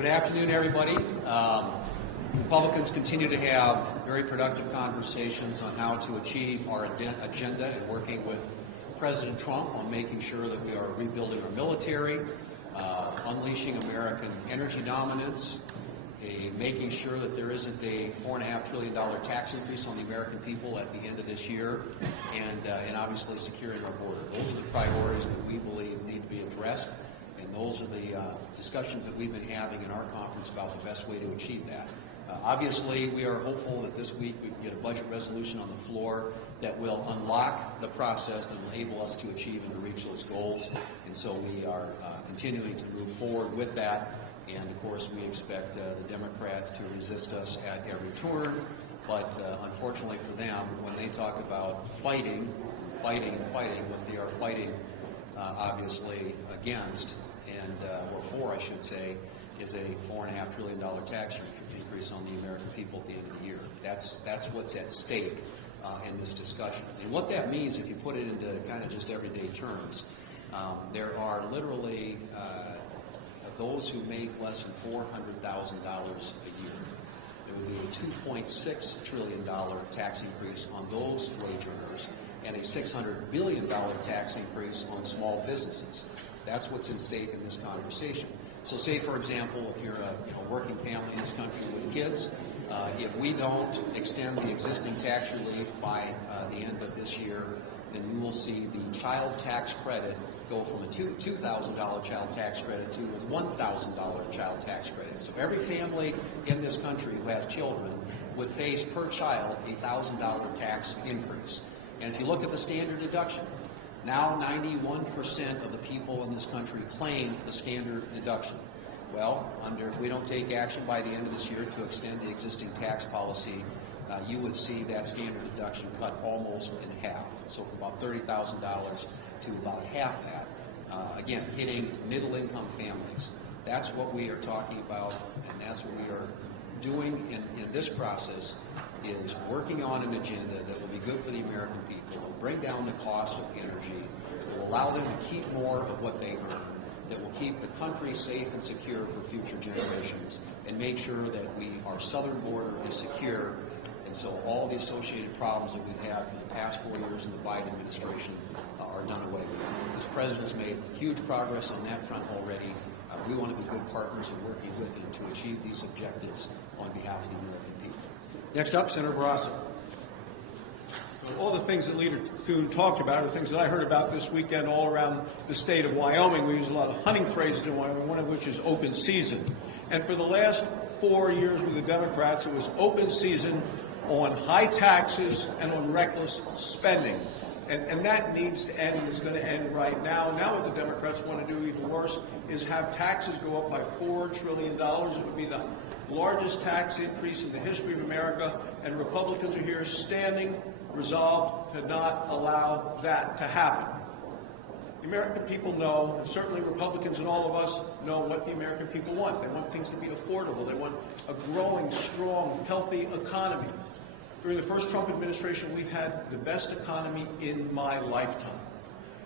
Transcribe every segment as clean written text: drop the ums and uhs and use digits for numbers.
Good afternoon, everybody. Republicans continue to have very productive conversations on how to achieve our agenda and working with President Trump on making sure that we are rebuilding our military, unleashing American energy dominance, making sure that there isn't a $4.5 trillion tax increase on the American people at the end of this year, and obviously securing our border. Those are the priorities that we believe need to be addressed, and those are the discussions that we've been having in our conference about the best way to achieve that. Obviously, we are hopeful that this week we can get a budget resolution on the floor that will unlock the process that will enable us to achieve and to reach those goals. And so we are continuing to move forward with that. And, of course, we expect the Democrats to resist us at every turn. But unfortunately for them, when they talk about fighting, what they are fighting, obviously, against, or for, I should say, is a $4.5 trillion tax increase on the American people at the end of the year. That's what's at stake in this discussion. And what that means, if you put it into kind of just everyday terms, there are literally those who make less than $400,000 a year. There would be a $2.6 trillion tax increase on those wage earners and a $600 billion tax increase on small businesses. That's what's in stake in this conversation. So say, for example, if you're a working family in this country with kids, if we don't extend the existing tax relief by the end of this year, then you will see the child tax credit go from a $2,000 child tax credit to a $1,000 child tax credit. So every family in this country who has children would face per child a $1,000 tax increase. And if you look at the standard deduction, now 91% of the people in this country claim the standard deduction. Well, if we don't take action by the end of this year to extend the existing tax policy, you would see that standard deduction cut almost in half. So from about $30,000 to about half that. Again, hitting middle-income families. That's what we are talking about, and that's what we are doing in this process, is working on an agenda that will be good for the American people, will bring down the cost of energy, that will allow them to keep more of what they earn, that will keep the country safe and secure for future generations, and make sure that our southern border is secure. And so all the associated problems that we've had for the past 4 years in the Biden administration are done away with. This president has made huge progress on that front already. We want to be good partners in working with him to achieve these objectives on behalf of the American people. Next up, Senator Barrasso. All the things that Leader Thune talked about are things that I heard about this weekend all around the state of Wyoming. We use a lot of hunting phrases in Wyoming, one of which is open season. And for the last 4 years with the Democrats, it was open season on high taxes and on reckless spending. And that needs to end, and it's going to end right now. Now what the Democrats want to do even worse is have taxes go up by $4 trillion. It would be the largest tax increase in the history of America, and Republicans are here standing resolved to not allow that to happen. The American people know, and certainly Republicans and all of us know what the American people want. They want things to be affordable. They want a growing, strong, healthy economy. During the first Trump administration, we've had the best economy in my lifetime.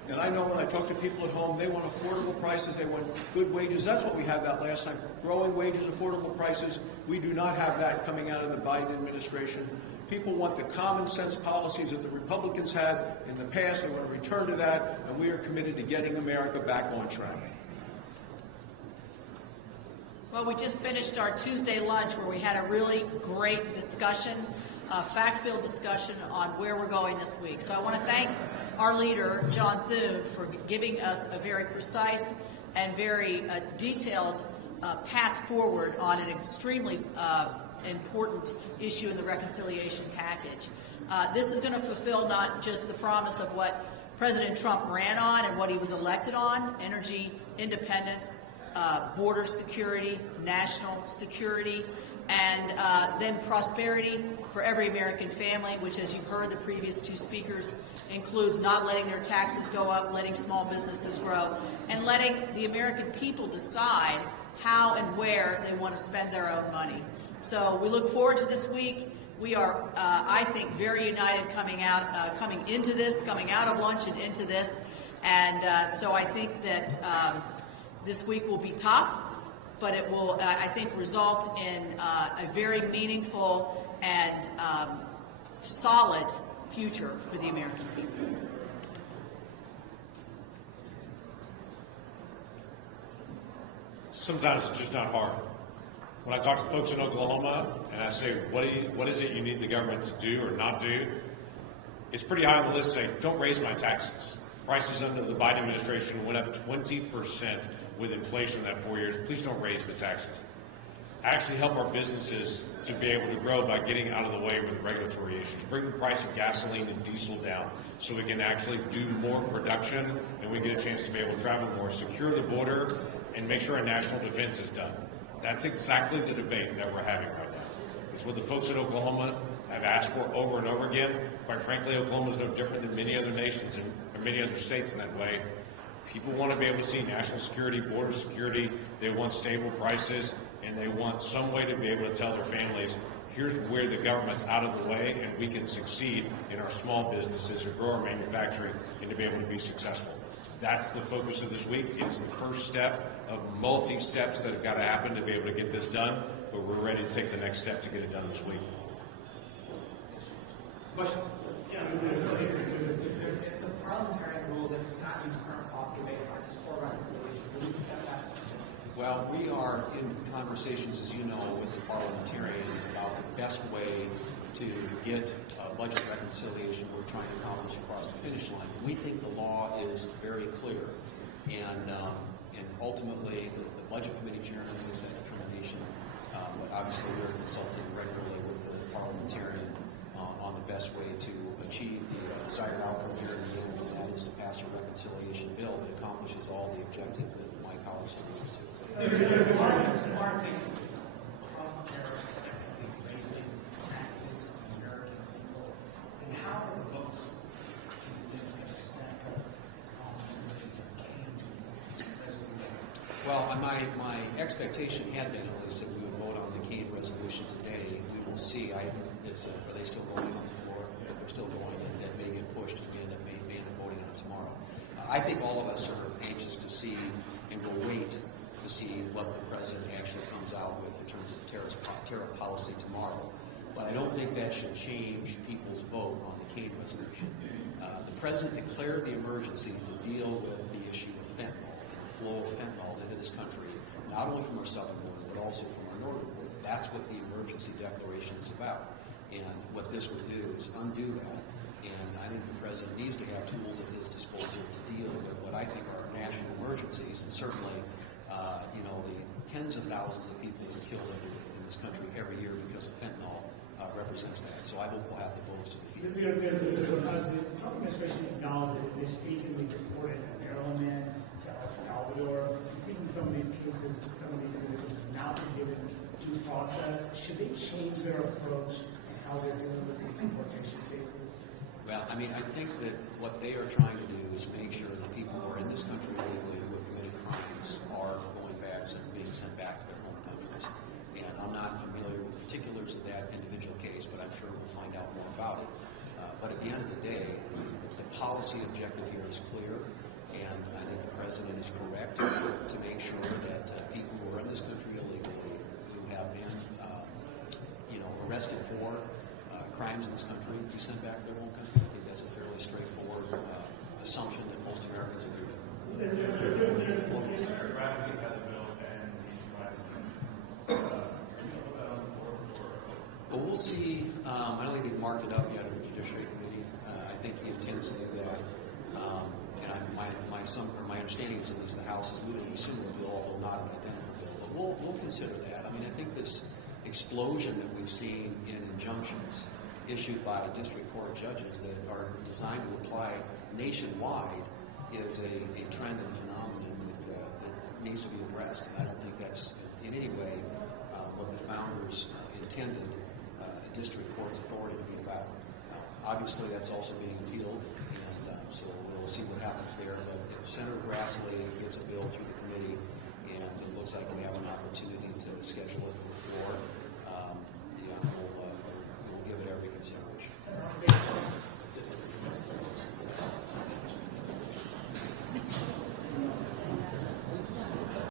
And I know when I talk to people at home, they want affordable prices, they want good wages. That's what we had that last time. Growing wages, affordable prices. We do not have that coming out of the Biden administration. People want the common sense policies that the Republicans had in the past. They want to return to that, and we are committed to getting America back on track. Well, we just finished our Tuesday lunch where we had a really great discussion, fact-filled discussion on where we're going this week. So I want to thank our leader, John Thune, for giving us a very precise and very detailed path forward on an extremely important issue in the reconciliation package. This is going to fulfill not just the promise of what President Trump ran on and what he was elected on, energy independence, border security, national security, and then prosperity for every American family, which, as you've heard the previous two speakers, includes not letting their taxes go up, letting small businesses grow, and letting the American people decide how and where they want to spend their own money. So we look forward to this week. We are, I think, very united coming out of lunch and into this. And so I think that this week will be tough. but it will, I think, result in a very meaningful and solid future for the American people. Sometimes it's just not hard. When I talk to folks in Oklahoma and I say, what is it you need the government to do or not do? It's pretty high on the list saying, don't raise my taxes. Prices under the Biden administration went up 20% with inflation in that 4 years. Please don't raise the taxes. Actually help our businesses to be able to grow by getting out of the way with regulatory issues. Bring the price of gasoline and diesel down so we can actually do more production and we get a chance to be able to travel more, secure the border, and make sure our national defense is done. That's exactly the debate that we're having right now. It's what the folks in Oklahoma have asked for over and over again. Quite frankly, Oklahoma is no different than many other nations or many other states in that way. People want to be able to see national security, border security. They want stable prices, and they want some way to be able to tell their families, here's where the government's out of the way, and we can succeed in our small businesses or grow our manufacturing and to be able to be successful. That's the focus of this week. It's the first step of multi-steps that have got to happen to be able to get this done, but we're ready to take the next step to get it done this week. Question? Yeah, if the parliamentary rule that not use current policy based on this core reconciliation, will you accept that? Well, we are in conversations, as you know, with the parliamentarian about the best way to get budget reconciliation we're trying to accomplish across the finish line. We think the law is very clear, and ultimately the budget committee chairman makes that determination. But obviously, we're consulting regularly with the parliamentarian on the best way to achieve the desired outcome here in the end, and that is to pass a reconciliation bill that accomplishes all the objectives that my colleagues have used to. Well, my expectation had been at least that we would vote on the Kane resolution today. We will see. Are they still voting on the floor? If they're still going, that may get pushed to the end. That may end up voting on it tomorrow. I think all of us are anxious to see and will wait to see what the president actually comes out with in terms of tariff policy tomorrow. But I don't think that should change people's vote on the Kane resolution. The president declared the emergency to deal with the issue of fentanyl and the flow of fentanyl into this country, not only from our southern border, but also from our northern border. That's what the emergency declaration is about. And what this would do is undo that. And I think the president needs to have tools at his disposal to deal with what I think are national emergencies, and certainly, the tens of thousands of people that are killed in this country every year because of fentanyl represents that. So I hope we'll have the votes to defeat it. The Trump administration acknowledged that mistakenly deported a Maryland man to El Salvador. It seems in some of these cases, some of these individuals have not been given due process. Should they change their approach and how they're dealing with these deportation cases? Well, I think that what they are trying to do is make sure that people who are in this country legally who have committed crimes are going back and being sent back to their home countries. And I'm not familiar with the particulars of that individual case, but I'm sure we'll find out more about it. But at the end of the day, the policy objective here is clear, and I think the president is correct to make sure that people who are in this country illegally, who have been, arrested for crimes in this country, be sent back to their home country. I think that's a fairly straightforward assumption that most Americans agree with. Well, we'll see. I don't think they've marked it up yet in the Judiciary Committee. I think he intends to do that. My understanding is at least the House is moving a similar bill, although not an identical bill. But we'll consider that. I think this explosion that we've seen in injunctions issued by district court judges that are designed to apply nationwide is a trend and phenomenon that needs to be addressed. And I don't think that's in any way what the founders intended district court's authority to be about. Obviously, that's also being appealed, and so we'll see what happens there. But if Senator Grassley gets a bill through the committee, and it looks like we have an opportunity to schedule it for the floor, we'll give it every consideration.